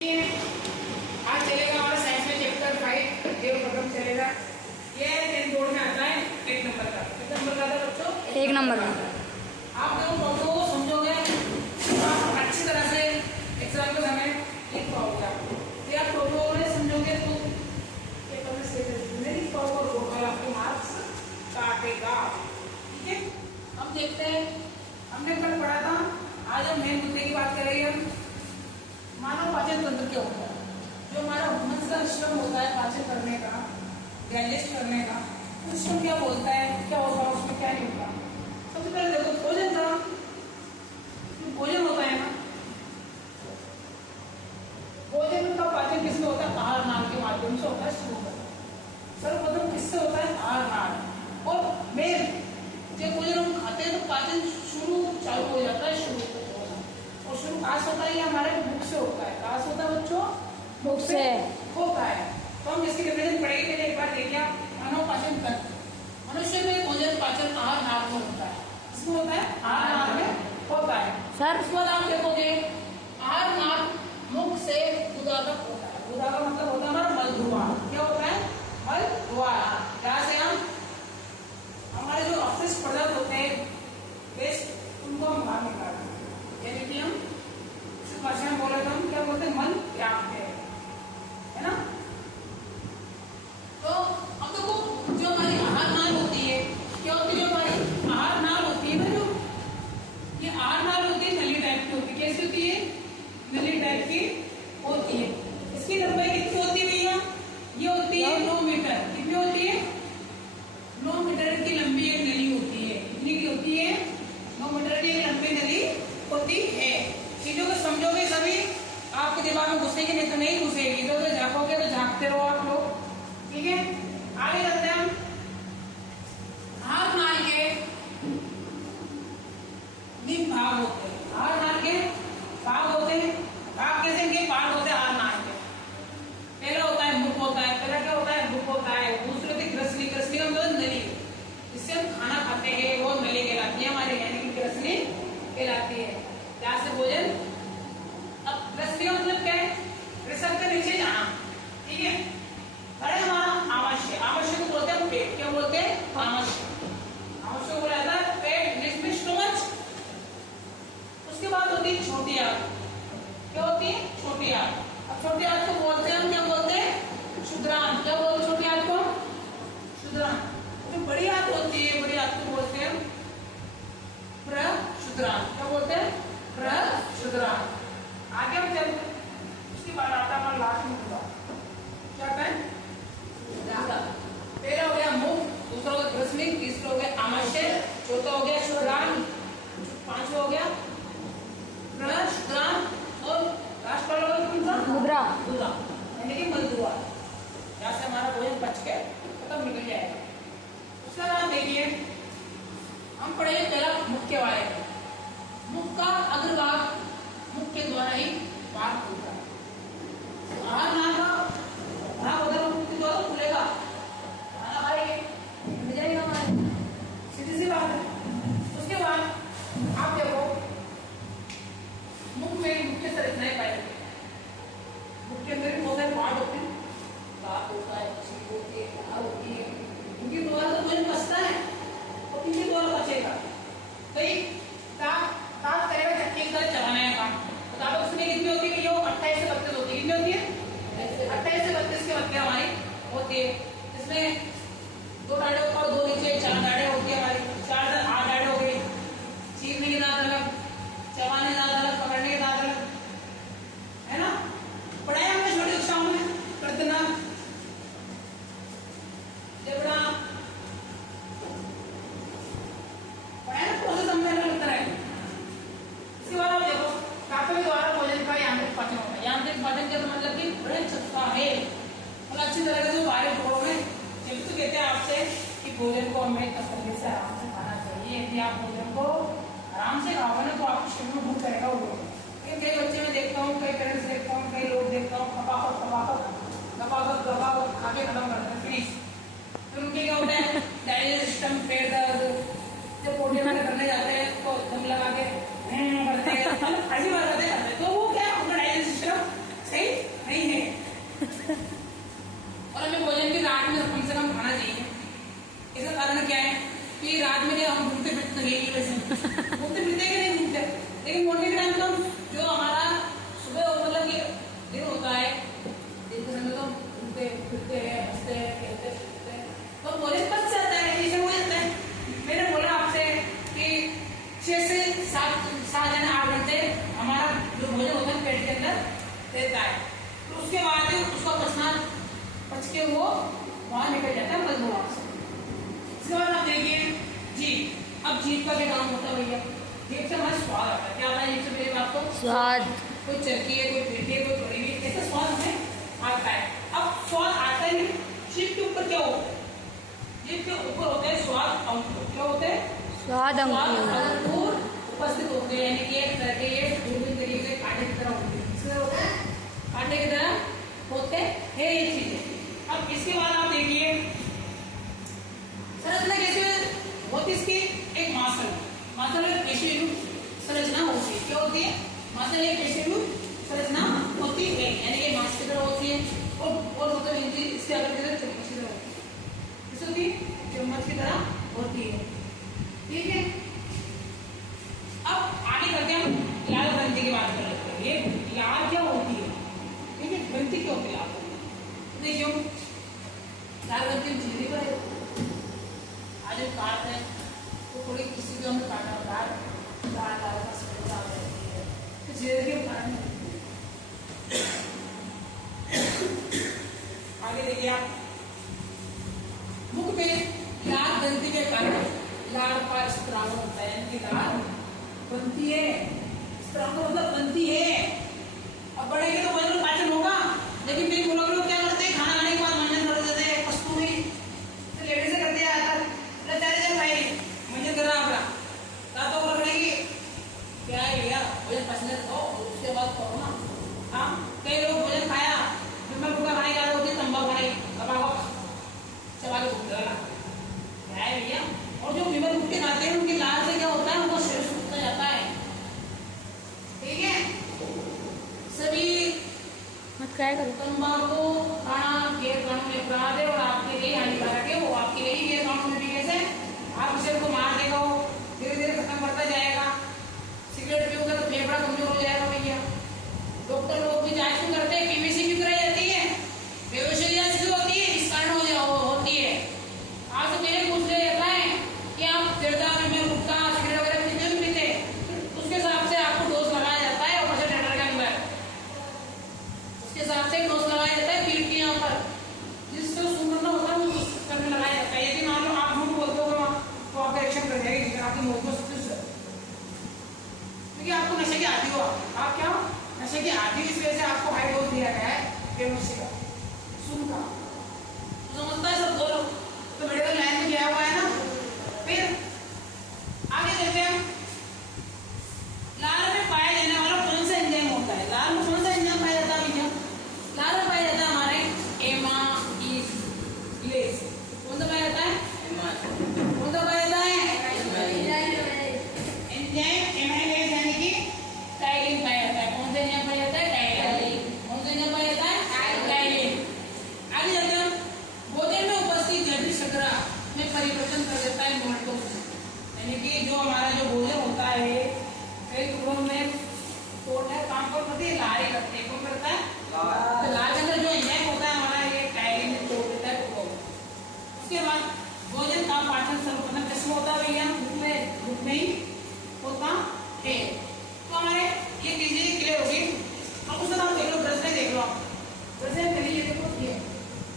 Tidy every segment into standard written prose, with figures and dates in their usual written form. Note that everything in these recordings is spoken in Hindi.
आज चलेगा हमारा साइंस में चैप्टर 5 जीव प्रथम चलेगा। ये 10 बोर्ड में आता है 1 नंबर का। कितने नंबर का था बच्चों? 1 नंबर का। आप लोग टॉपिक को समझोगे तो आप अच्छी तरह से एग्जाम के समय लिख पाओगे। आप ये आप टॉपिक को नहीं समझोगे तो ये कभी से नहीं लिख पाओगे, वो आपके मार्क्स काटेगा। ठीक है, हम देखते हैं। हमने कल पढ़ा था, आज हम मेन मुद्दे की बात करेंगे। मानव पाचन तंत्र क्या होता है? जो हमारा ह्यूमन का सिस्टम होता है पाचन करने का, डाइजेस्ट करने का, सिस्टम क्या बोलता है, क्या होगा उसमें, क्या नहीं होगा। सबसे पहले देखो भोजन का, भोजन होता है ना, भोजन का पाचन किसमें होता है? आहार नाल के माध्यम से होता है। सर्वप्रथम किससे होता है? आहार नाल। और मेन जब भोजन हम खाते हैं तो पाचन शुरू चालू हो जाता है, शुरू और शुरू कहाँ से होता है? ये हमारे मुख से होता है। कहाँ से होता है बच्चों? मुख से होता है। तो हम इसकी डिफिनेशन पढ़ेंगे। पहले एक बार देखिए, मानव पाचन तंत्र, मनुष्य में भोजन पाचन आहार नाल में होता है। इसमें होता है आहार नाल में होता है सर। उसके बाद आप देखोगे आहार नाल मुख से गुदा तक होता है। गुदा का मतलब होता है हमारा मल द्वार। क्या होता है? मल द्वार। जहाँ से हम हमारे जो अपशिष्ट पदार्थ होते हैं, वेस्ट, उनको हम बाहर निकालते हैं। यानी कि हम भाषा में बोले तो हम क्या बोलते हैं? मल त्याग है ना। तो अब देखो जो हमारी आहार नाल होती है, क्या होती है? जो हमारी आहार नाल होती है ना, जो ये आहार नाल होती है नली टाइप की होती है। कैसी होती है? नली टाइप की होती है। इसकी लंबाई कितनी होती है भैया? ये होती है 9 मीटर। कितनी होती है? 9 मीटर की लंबी एक नली होती है। कितनी की होती है? 9 मीटर की एक लंबी नली होती है। चीजों को समझोगे सभी, आपके दिमाग में घुसेगी, नहीं तो नहीं घुसेगी। तो झांकोगे तो झांकते रहो आप लोग। ठीक है, आगे चलते हैं हम। आहार नाल के निम्न भाग होते हैं। आहार नाल के भाग होते हैं। भाग कैसे? इनके पार्ट होते हैं आहार नाल के। पहला होता है मुख होता है। पहला क्या होता है? मुख होता है। दूसरे होती है ग्रसनी। ग्रसनी का मतलब नली, जिससे हम खाना खाते हैं, वो नली कहलाती है हमारी, यानी कि ग्रसनी कहलाती है। जहाँ से भोजन, अब ग्रसनी का मतलब क्या है? ग्रसन के नीचे जाना। ठीक है, अरे हमारा आमाशय, आमाशय को बोलते हैं पेट। क्या बोलते हैं? आमाशय। आमाशय को बोला जाता है पेट, जिसमें स्टोमच। उसके बाद होती है छोटी आंत। क्या होती है? छोटी आंत। अब छोटी आंत को बोलते हैं हम, क्या बोलते हैं? क्षुद्रांत। क्या बोलते हैं छोटी आंत को? क्षुद्रांत। जो बड़ी आंत होती है, बड़ी आंत को बोलते हैं प्रक्षुद्रांत। क्या बोलते हैं? प्रक्षुद्रांत। आगे हम चलते, उसके बाद आता है हमारा लास्ट में गुदा। क्या आता है? गुदा। पहला हो गया मुख, दूसरा हो गया ग्रसनी, तीसरा हो गया आमाशय, चौथा हो गया क्षुद्रांत, पांचवा हो गया प्रक्षुद्रांत और लास्ट वाला कौन सा? गुदा। गुदा यानी कि मल द्वार, जहाँ से हमारा भोजन पच के खत्म निकल जाएगा। उसके बाद देखिए हम पढ़ेंगे पहला मुख के बारे में। मुख का अग्रभाग मुख के द्वारा ही पार खुलता है। आहार नाल का भाग अगर मुख के द्वारा खुलेगा, खाना खाएंगे, मिल जाएगा हमारे, सीधी सी बात है। उसके बाद आप देखो मुख में मुख्य संरचनाएं पाई जाती है। मुख के अंदर भी बहुत सारे पार्ट होते हैं। दांत होता है, छींक होती है, लार होती है। इनके द्वारा तो भोजन पचता है और इनके द्वारा पचेगा। कई दांत करेगा चक्की की तरह चबाने का। तो दांत उसमें कितनी होती है? ये 28 से 32 होती है। कितनी होती है? 28 से 32 की हड्डियां हमारी होती है। इसमें 2 दाढ़ें ऊपर, 2 नीचे, 4 दाढ़ें होती है हमारी। 8 दाढ़ें हो गई। चीरने के दांत अलग, चबाने के दांत अलग, पकड़ने के दांत अलग, है ना। पढ़ाया हमने छोटी कक्षाओं में, कर्तना, जबड़ा, पढ़ाया ना, प्रोसेस हमने अलग तरह है। इसके बाद आप देखो दांतों के द्वारा भोजन का यांत्रिक पाचन होता है। यांत्रिक पाचन का मतलब कि बड़े चक्का है, मतलब अच्छी तरह से बाहरी टुकड़ों में जब तो कहते हैं आपसे कि भोजन को हमें तसल्ली से आराम से खाना चाहिए। यदि आप भोजन को आराम से खाओगे ना तो आपके शरीर में भूख करेगा वो। लेकिन कई बच्चे में देखता हूँ, कई पेरेंट्स देखता हूँ, कई लोग देखता हूँ, खा के खत्म करते हैं, फिनिश। फिर उनके क्या होता है? डाइजेस्ट सिस्टम, पेट दर्द, जब पोटी में करने जाते हैं तो दम लगा के करते हैं, ऐसी बात करते हैं। तो वो क्या अपना डाइजेस्ट सिस्टम सही वहां निकल जाता है मलमूत्र से। इसके बाद आप देखिए जीभ। अब जीभ का क्या काम होता है भैया? जीभ से हमारा स्वाद आता है। क्या आता है जीभ से मेरे बात को? स्वाद। कोई चरकी है, कोई मीठी है, कोई थोड़ी हुई, ऐसा स्वाद हमें आता है। अब स्वाद आता है, जीभ के ऊपर क्या होता है? जीभ के ऊपर होता है स्वाद अंकुर। क्या होते हैं? स्वाद अंकुर उपस्थित होते हैं, यानी कि एक तरह के ये दूरबीन तरीके से कांटे की तरह होते हैं। इससे होता है कांटे की तरह होते हैं ये चीजें। अब इसके बाद आप देखिए संरचना कैसे होती है इसकी? एक मांसल, मांसल में पेशीयुक्त संरचना होती है। क्या होती है? मांसल एक पेशीयुक्त संरचना होती है, यानी कि मांस की तरह होती है और मतलब इनकी इसके आगे की तरह चम्मच की तरह होती है। किस होती है? चम्मच की तरह होती है। ठीक है, अब आगे करके हम लाल ग्रंथि की बात कर लेते हैं। ये लाल क्या होती है? ठीक है, ग्रंथि क्या होती है लाल? देखियो लाल ग्रंथि में झिल्ली पर आज काट है तो थोड़ी किसी को हमने काटा दाल दाल दाल का स्मेल आ जाती है तो झिल्ली के कारण आगे देखिए आप मुख पे लाल ग्रंथि के कारण लाल का स्त्राव होता है, यानी लाल बनती है। स्त्राव का मतलब बनती है। अब बढ़ेगी तो वजन पाचन होगा, लेकिन मेरे को लोग क्या करते हैं? खाना खाने के बाद मंजन कर देते हैं। पस्तू में तो लेडीज से करते हैं आता बेचारे जब भाई मंजन कर रहा अपना दांतों को रगड़ेगी क्या है भैया? भोजन पसंद तो उसके बाद करो ना। हाँ, कई लोग भोजन खाया फिर मैं भूखा खाने का होती तंबाकू खाने तंबाकू चबा के भूख लगा क्या है भैया? और जो विमल गुटके खाते हैं उनकी लाल से क्या होता है? उनको शरीर सूखता जाता है। ठीक है, सभी मत क्या करो तंबाकू खाना गैर कानूनी अपराध है और आपके लिए हानिकारक है। वो आपके लिए गैर कानूनी तरीके से आप उसे को मार देगा, वो धीरे धीरे खत्म करता जाएगा। सिगरेट पीओगे तो फेफड़ा कमजोर हो जाएगा भैया। डॉक्टर लोग भी जांच क्यों करते हैं? केमिस्ट्री क्यों कराई जाती है? बेहोशी क्यों होती है? इस कारण होती है। आपसे पहले पूछ ले जाता है कि आप जर्दा में गुटखा सिगरेट वगैरह कितने भी पीते, उसके हिसाब से आपको डोज लगाया जाता है ऊपर से टेंडर के अंदर उसके हिसाब से डोज लगाया जाता है पीठ के यहाँ पर, जिससे सुंदर ना होता है वो करने लगाया जाता है। यदि मान लो आप झूठ बोलते हो तो आपका एक्शन कर जाएगी, आपकी मौत को सक्सेस है, क्योंकि आपको नशे की आदी हो। आप क्या नशे की आदी, इस वजह से आपको हाई डोज दिया गया है बेहोशी का सुन का। समझता है सब बोलो तो मेडिकल लाइन में गया हुआ है ना। फिर आगे देखते हैं लाल में पाया जाने वाला कौन सा एंजाइम होता है? लाल में कौन सा एंजाइम पाया जाता है भैया? लाल में पाया जाता है हमारे एमाइलेज। कौन सा पाया जाता है? कौन सा पाया जाता है? एंजाइम एमाइलेज, यानी कि टाइलिन पाया जाता है। कौन सा एंजाइम पाया जाता है? टाइलिन। कौन सा एंजाइम पाया जाता है? टाइलिन। आगे जाते हैं भोजन में उपस्थित जटिल शर्करा में परिवर्तन कर देता है मोल्टोस, यानी कि जो हमारा जो भोजन होता है कई टुकड़ों में तोड़ने काम करती है, लारी करते हैं। कौन करता है? तो लाल के अंदर जो एंजाइम होता है हमारा ये टाइलिन में तोड़ देता है टुकड़ों को। उसके बाद भोजन का पाचन सर्वप्रथम किसमें होता है भैया? मुख में ही होता है। तो हमारे ये चीजें क्लियर होगी। अब उसका नाम देख लो, ब्रश में देख लो आप, ब्रश में ये देखो ये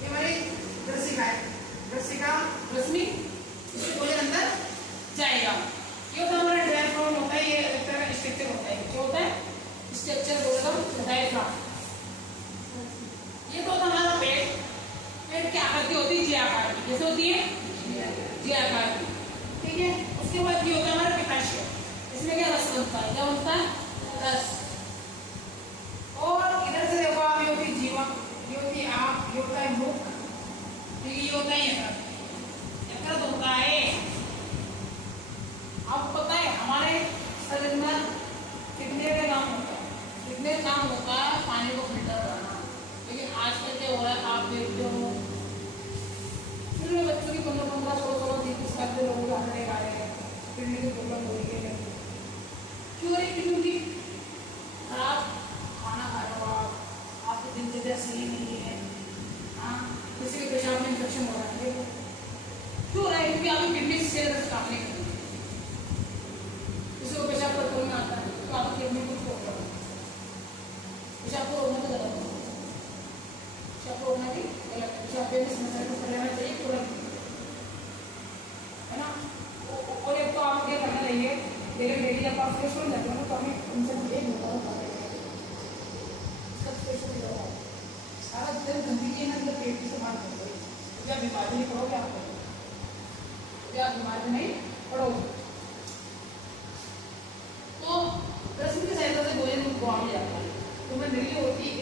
हमारी रसिका है, रसिका रश्मि इससे भोजन अंदर जाएगा। ये तो हमारा डायफ्राम होता है, ये एक तरह का स्ट्रक्चर होता है। क्या होता है? स्ट्रक्चर बोलेगा डायफ्राम। ये तो होता हमारा पेट। पेट की आकृति होती है जी आकार की। कैसे होती है? जी आकार की। ठीक है, उसके बाद ये होता है हमारा पित्ताशय। इसमें क्या रस बनता है? क्या बनता है? रस। और इधर से देखो आप, ये होती है जीवा, ये होती है आंख, ये होता है मुख, ये होता है यकृत होता है। आपको पता है हमारे शरीर में कितने का काम होता है? कितने काम होता है? पानी को फिल्टर करना। लेकिन आजकल क्या हो रहा है आप देखते हो फिर में बच्चों की 15-15, 16-16, 30-30 साल के लोगों को हंसने आ रहे हैं, किडनी की प्रॉब्लम हो रही है। क्यों है? क्योंकि खराब खाना खा रहे हो आप, आपकी दिनचर्या सही नहीं है। हाँ, किसी के पेशाब में इन्फेक्शन हो रहा है। क्यों हो रहा है? क्योंकि आपकी किडनी से काम नहीं कर रही। किसी को पेशाब करने में आता है तो आपकी किडनी को पेशाब को रोकने को जरूरत है। शब्द होना भी शब्द में समझने को रहना चाहिए तुरंत, है ना। और एक तो आप ये करना चाहिए, डेली डेली जब आप फ्रेश हो जाते हो ना तो हमें उनसे एक होता है सब फ्रेश हो जाओ, सारा दिन गंदगी ना मतलब पेट से बाहर कर दो, क्या बीमारी नहीं पड़ोगे आप, क्या बीमारी नहीं पड़ोगे। तो रस्म की सहायता से भोजन को आम जाता है, तो मैं दिल्ली होती